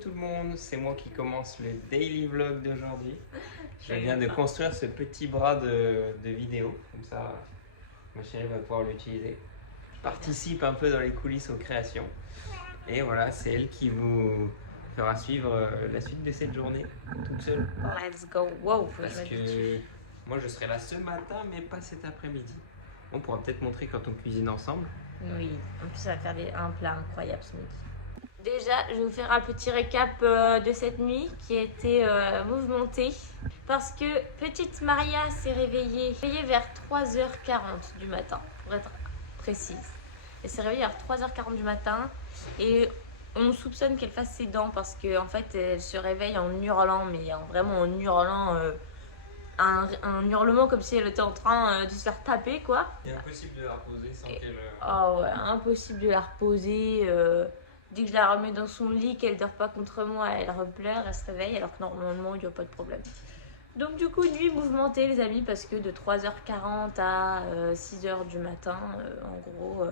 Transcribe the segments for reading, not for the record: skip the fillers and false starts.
tout le monde, c'est moi qui commence le daily vlog d'aujourd'hui. Je viens de construire ce petit bras de vidéo, comme ça ma chérie va pouvoir l'utiliser. Je participe un peu dans les coulisses aux créations. Et voilà, c'est elle qui vous fera suivre la suite de cette journée toute seule. Let's go, wow. Parce que moi je serai là ce matin mais pas cet après-midi. On pourra peut-être montrer quand on cuisine ensemble. Oui, en plus ça va faire un plat incroyable ce midi. Déjà, je vais vous faire un petit récap de cette nuit qui a été mouvementée. Parce que petite Maria s'est réveillée vers 3h40 du matin, pour être précise. Elle s'est réveillée vers 3h40 du matin et on soupçonne qu'elle fasse ses dents parce qu'en fait elle se réveille en hurlant, mais vraiment en hurlant, un hurlement comme si elle était en train de se faire taper quoi. Il est impossible de la reposer sans qu'elle... Oh ouais, impossible de la reposer. Dès que je la remets dans son lit, qu'elle dort pas contre moi, elle repleure, elle se réveille alors que normalement il n'y a pas de problème. Donc du coup, nuit mouvementée les amis, parce que de 3h40 à 6h du matin, en gros,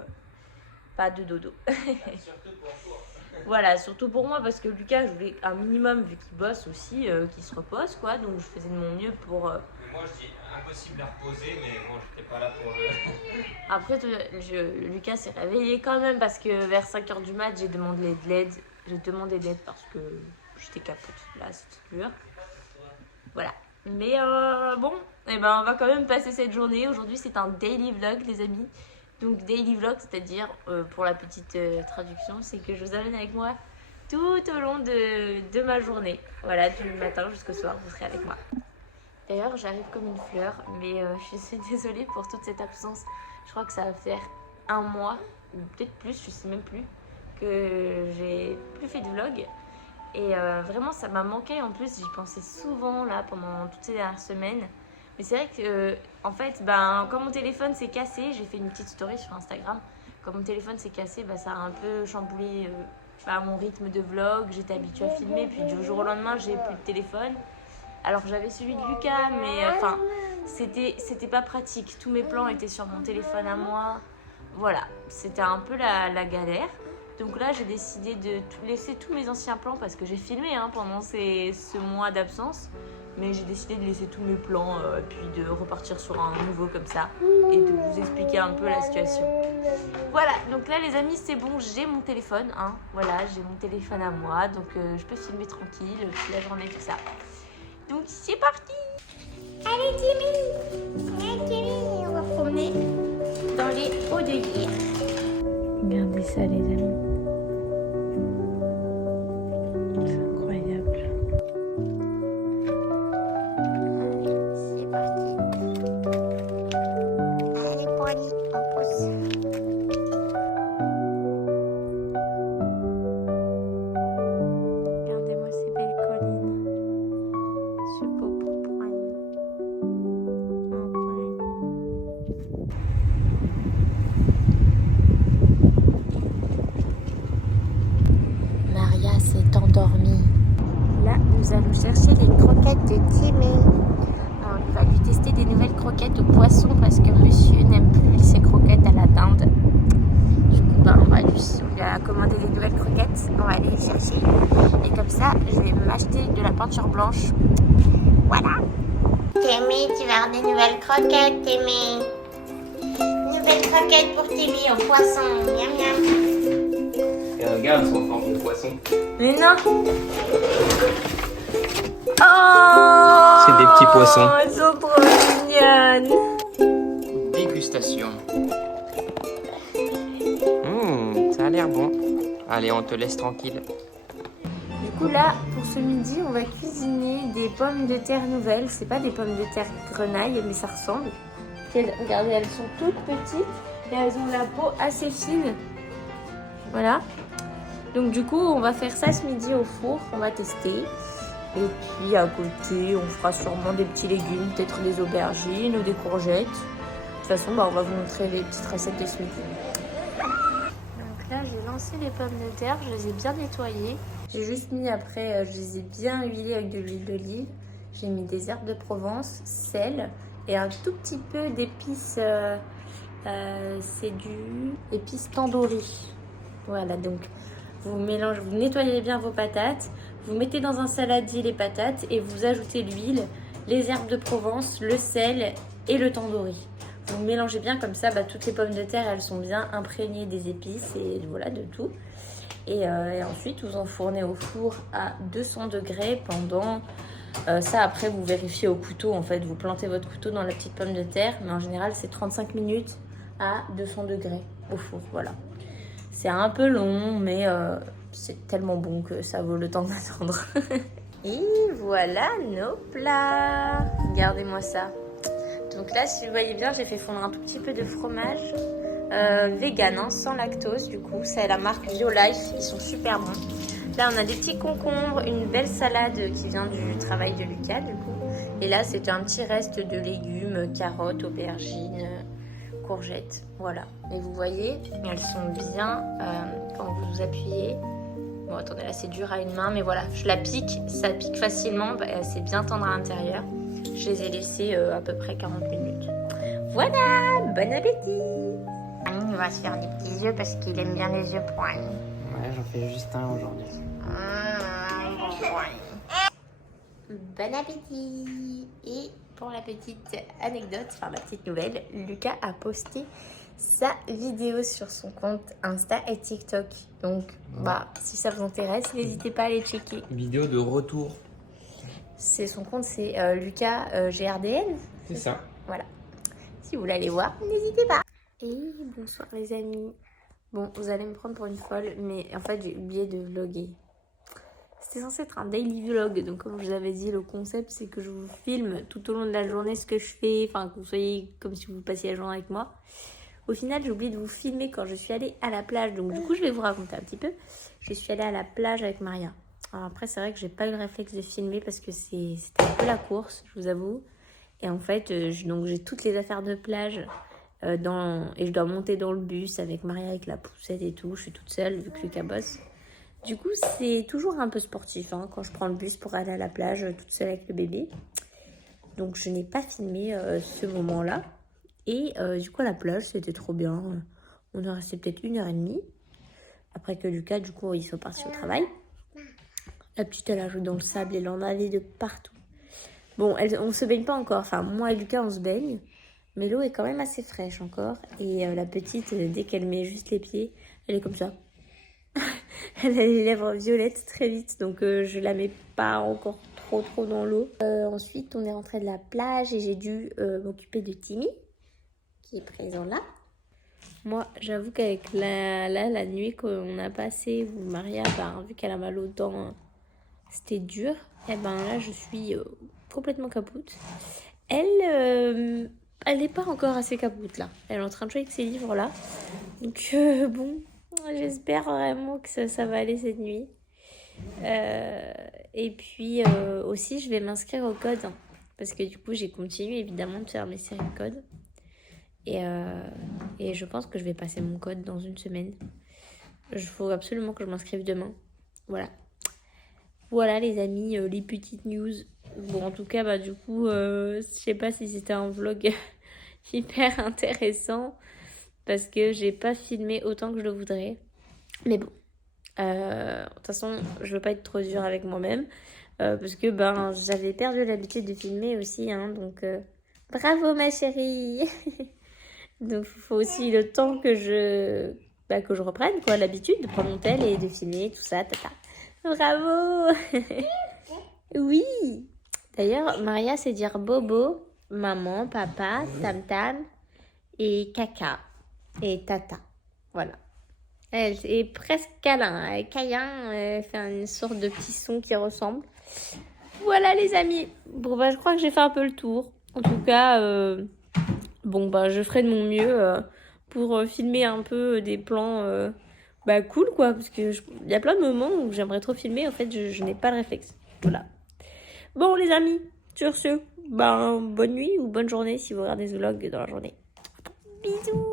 pas de dodo. Surtout pour toi. Voilà, surtout pour moi, parce que Lucas, je voulais un minimum, vu qu'il bosse aussi, qu'il se repose, quoi. Donc je faisais de mon mieux pour... Mais moi je dis impossible à reposer, mais bon, j'étais pas là pour le... Après, Lucas s'est réveillé quand même, parce que vers 5h du mat, j'ai demandé de l'aide. J'ai demandé de l'aide parce que j'étais capote, là, c'était dur. Voilà. Mais bon, eh ben, on va quand même passer cette journée. Aujourd'hui, c'est un daily vlog, les amis. Donc, daily vlog, c'est-à-dire, pour la petite traduction, c'est que je vous amène avec moi tout au long de ma journée. Voilà, du matin jusqu'au soir, vous serez avec moi. D'ailleurs, j'arrive comme une fleur, mais je suis désolée pour toute cette absence. Je crois que ça va faire un mois, ou peut-être plus, je sais même plus, que j'ai plus fait de vlog. Et vraiment, ça m'a manqué. En plus, j'y pensais souvent là pendant toutes ces dernières semaines. Mais c'est vrai que, en fait, quand mon téléphone s'est cassé, j'ai fait une petite story sur Instagram. Quand mon téléphone s'est cassé, ça a un peu chamboulé mon rythme de vlog. J'étais habituée à filmer, puis du jour au lendemain, j'ai plus de téléphone. Alors que j'avais celui de Lucas, mais c'était pas pratique. Tous mes plans étaient sur mon téléphone à moi. Voilà, c'était un peu la galère. Donc là, j'ai décidé de laisser tous mes anciens plans parce que j'ai filmé pendant ce mois d'absence. Mais j'ai décidé de laisser tous mes plans puis de repartir sur un nouveau comme ça et de vous expliquer un peu la situation. Voilà, donc là les amis, c'est bon, j'ai mon téléphone. Voilà, j'ai mon téléphone à moi, donc je peux filmer tranquille toute la journée, tout ça. Donc c'est parti. Allez Timmy, on va promener dans les hauts de hier. Regardez ça les amis. C'est incroyable. C'est parti. Allez Polly, on pousse. Regardez-moi ces belles collines. Ce beau pourpoint. Maria s'est endormie. Là, nous allons chercher les croquettes de Timmy. On va lui tester des nouvelles croquettes au poisson parce que monsieur n'aime plus ses croquettes à la dinde. Du coup, on lui a commandé des nouvelles croquettes. On va aller les chercher. Et comme ça, je vais m'acheter de la peinture blanche. Voilà. Timmy, tu vas avoir des nouvelles croquettes, Timmy. Nouvelles croquettes pour Timmy au poisson. Miam miam. Et regarde, elles sont en forme de poisson. Mais non. Oh, c'est des petits poissons. Elles sont trop mignonnes. Dégustation. Ça a l'air bon. Allez, on te laisse tranquille. Du coup là, pour ce midi, on va cuisiner des pommes de terre nouvelles. C'est pas des pommes de terre grenaille, mais ça ressemble. Regardez, elles sont toutes petites et elles ont la peau assez fine. Voilà. Donc du coup, on va faire ça ce midi au four. On va tester. Et puis à côté, on fera sûrement des petits légumes, peut-être des aubergines ou des courgettes. De toute façon, on va vous montrer les petites recettes de ce midi. Donc là, j'ai lancé les pommes de terre, je les ai bien nettoyées. J'ai juste mis après, je les ai bien huilées avec de l'huile d'olive. J'ai mis des herbes de Provence, sel et un tout petit peu d'épices. C'est du épices tandoori. Voilà, donc vous mélangez, vous nettoyez bien vos patates, vous mettez dans un saladier les patates et vous ajoutez l'huile, les herbes de Provence, le sel et le tandoori. Vous mélangez bien comme ça, toutes les pommes de terre elles sont bien imprégnées des épices et voilà de tout. Et ensuite vous enfournez au four à 200 degrés pendant... ça après vous vérifiez au couteau en fait, vous plantez votre couteau dans la petite pomme de terre, mais en général c'est 35 minutes à 200 degrés au four, voilà. C'est un peu long, mais c'est tellement bon que ça vaut le temps d'attendre. Et voilà nos plats. Regardez-moi ça. Donc là, si vous voyez bien, j'ai fait fondre un tout petit peu de fromage vegan, hein, sans lactose. Du coup, c'est la marque BioLife. Ils sont super bons. Là, on a des petits concombres, une belle salade qui vient du travail de Lucas, du coup. Et là, c'était un petit reste de légumes, carottes, aubergines, courgettes. Voilà. Et vous voyez, elles sont bien quand vous appuyez. Bon, attendez, là, c'est dur à une main, mais voilà, je la pique. Ça pique facilement. C'est bien tendre à l'intérieur. Je les ai laissés à peu près 40 minutes. Voilà, bon appétit. Il va se faire des petits yeux parce qu'il aime bien les yeux poignes. Ouais, j'en fais juste un aujourd'hui. Bon appétit. Et pour la petite anecdote, enfin la petite nouvelle, Lucas a posté sa vidéo sur son compte Insta et TikTok. Donc, si ça vous intéresse, n'hésitez pas à aller checker. Vidéo de retour. Son compte, c'est Lucas GRDN. C'est ça. Voilà. Si vous voulez aller voir, n'hésitez pas. Et bonsoir les amis. Bon, vous allez me prendre pour une folle, mais en fait, j'ai oublié de vlogger. C'était censé être un daily vlog, donc comme je vous avais dit, le concept, c'est que je vous filme tout au long de la journée ce que je fais, enfin, que vous soyez comme si vous passiez la journée avec moi. Au final, j'ai oublié de vous filmer quand je suis allée à la plage, donc du coup, je vais vous raconter un petit peu. Je suis allée à la plage avec Maria. Alors après, c'est vrai que j'ai pas eu le réflexe de filmer parce que c'était un peu la course, je vous avoue. Et en fait, donc j'ai toutes les affaires de plage et je dois monter dans le bus avec Maria, avec la poussette et tout. Je suis toute seule vu que Lucas bosse. Du coup, c'est toujours un peu sportif quand je prends le bus pour aller à la plage toute seule avec le bébé. Donc, je n'ai pas filmé ce moment-là. Et du coup, à la plage, c'était trop bien. On est resté peut-être 1h30. Après que Lucas, du coup, ils sont partis au travail. La petite, elle a joué dans le sable. Elle en avait de partout. Bon, on se baigne pas encore. Enfin, moi et Lucas, on se baigne. Mais l'eau est quand même assez fraîche encore. Et la petite, dès qu'elle met juste les pieds, elle est comme ça. Elle a les lèvres violettes très vite. Donc, je la mets pas encore trop dans l'eau. Ensuite, on est rentré de la plage et j'ai dû m'occuper de Timmy, qui est présent là. Moi, j'avoue qu'avec la nuit qu'on a passée, où Maria, vu qu'elle a mal aux dents, c'était dur. Et là, je suis complètement capoute. Elle n'est pas encore assez capoute là. Elle est en train de jouer avec ses livres là. Donc bon, j'espère vraiment que ça va aller cette nuit. Et puis aussi, je vais m'inscrire au code. Parce que du coup, j'ai continué évidemment de faire mes séries de code. Et je pense que je vais passer mon code dans une semaine. Il faut absolument que je m'inscrive demain. Voilà. Voilà les amis, les petites news. Bon, en tout cas, du coup, je sais pas si c'était un vlog hyper intéressant parce que j'ai pas filmé autant que je le voudrais. Mais bon, de toute façon, je veux pas être trop dure avec moi-même parce que j'avais perdu l'habitude de filmer aussi, donc bravo ma chérie. Donc il faut aussi le temps que je reprenne l'habitude de prendre mon tel et de filmer tout ça, tata. Bravo. Oui. D'ailleurs, Maria sait dire bobo, maman, papa, tam-tam et caca et tata. Voilà. Elle est presque câlin. Câlin fait une sorte de petit son qui ressemble. Voilà les amis. Bon je crois que j'ai fait un peu le tour. En tout cas, je ferai de mon mieux pour filmer un peu des plans cool parce que il y a plein de moments où j'aimerais trop filmer. En fait, je n'ai pas le réflexe. Voilà. Bon les amis, sur ce, bonne nuit ou bonne journée si vous regardez ce vlog dans la journée. Bisous.